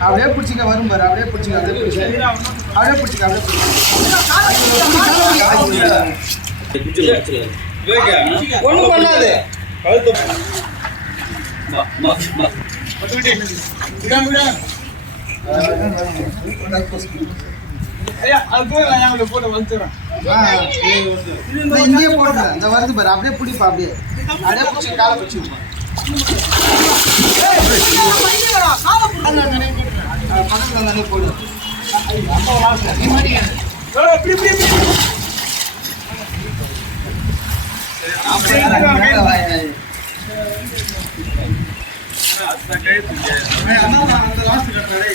அப்படியே பிடிச்சிக்க வரும் பாரு. அப்படியே பிடிச்சிக்க அப்படியே பிடிச்சிக்க. அப்படியே பிடிச்சிக்க அப்படியே பிடிச்சிக்க. ஒண்ணும் பண்ணாது. ஆ, இந்த இங்கேயே போடுற இந்த வருது பாரு அப்படியே பிடிப்பா அப்படியே. அப்படியே பிடிச்சி காலை பிடிச்சி பக்கத்துல தானே போடு. அந்த last கட்டுறேன், டேய். அந்த last வருது பாரு.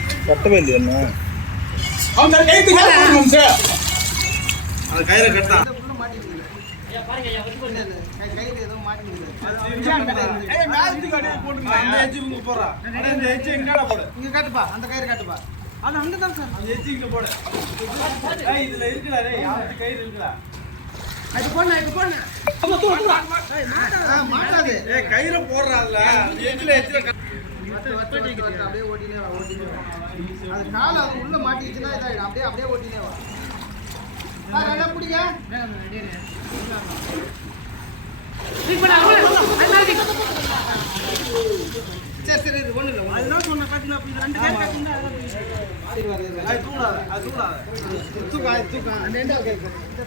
கயிறு கயிறு போடணும் சார். அந்த கயிறை கட்டா. இங்க காட்டுப்பா அந்த கயிறு காட்டுப்பா. அது அது போடணும் இது மாட்டாது. கயிறை போடுறான்ல. எச்சில எச்சில அப்படியே ஓட்டினே வா, ஓட்டினே வா. அது கால் அது உள்ள மாட்டிக்கிச்சுன்னா இதாயிடும். அப்படியே அப்படியே ஓட்டினே வா. நல்லா பிடிங்க. சரி சரி இது ஒண்ணு இல்லை சொன்ன காட்டுல அப்படி ரெண்டு கயிறு காட்டுங்க அது தூடாத அது தூடாத தூக்கா அது தூக்கா. அந்த ரெண்டா கயிறு இந்த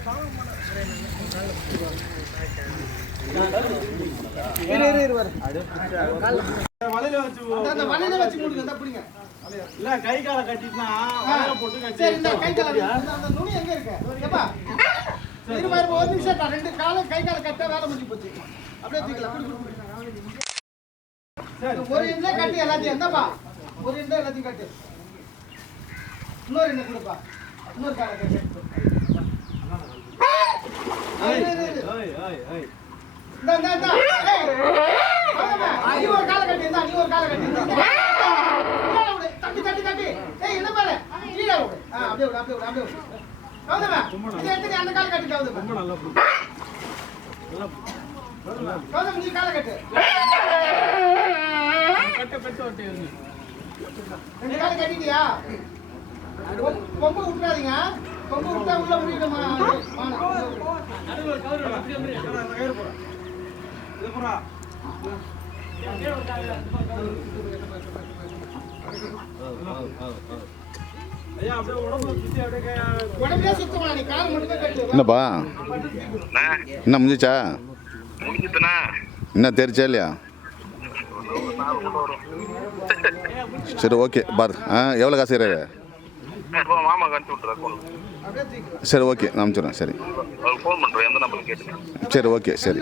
இரு இரு இரு வர. மலையில வச்சு அந்த வலையில வச்சு மூடுங்க இந்த பிடிங்க. இல்ல கை காலை கட்டிட்டுனா வலையில போட்டு கட்டி சரி இந்த கை கால அந்த நுனி எங்க இருக்கு? ஏப்பா ஒரு நிமிஷம் நான் ரெண்டு கால கை கால கட்ட வேலை முடிஞ்சு போச்சு. அப்படியே தூக்கலாம். ஒரு இந்த கட்டி எல்லாத்தையும் என்னப்பா ஒரு இந்த எல்லாத்தையும் கட்டு. இன்னொரு என்ன கொடுப்பா. இன்னொரு கால கட்டு. இந்தா, இந்தா, இந்தா. ஏய், வாங்கம்மா. நீ ஒரு காலை கட்டு இந்தா, நீ ஒரு காலை கட்டு இந்தா. கீழே விடு. தட்டி தட்டி தட்டி ஏய் என்ன பாரு கீழே விடு ஆ, அப்படியே விடு அப்படியே விடு அப்படியே விடு. கவுதமா இதை எடுத்து அந்த காலை கட்டு கவுதமா. ரொம்ப நல்லா புடி. கவுதம் நீ காலை கட்டு. கட்ட கட்ட ஒட்டி ரெண்டு காலை கட்டிட்டியா? கொம்பு விட்டுறாதீங்க கொம்பு விட்டா உள்ள முடியுமா நடுவுல கவுரு அப்படியே அப்படியே அந்த கயிறு போடு இது போடா. ஐயா அப்படியே உடம்புல சுத்தி என்னப்பா? என்ன முடிஞ்சிச்சா? என்ன தெரிச்சா இல்லையா? சரி ஓகே பார். ஆ எவ்வளோ காசு தூக்கி சரி ஓகே நான் அனுப்பிச்சுடுறேன் சரி. சரி ஓகே சரி.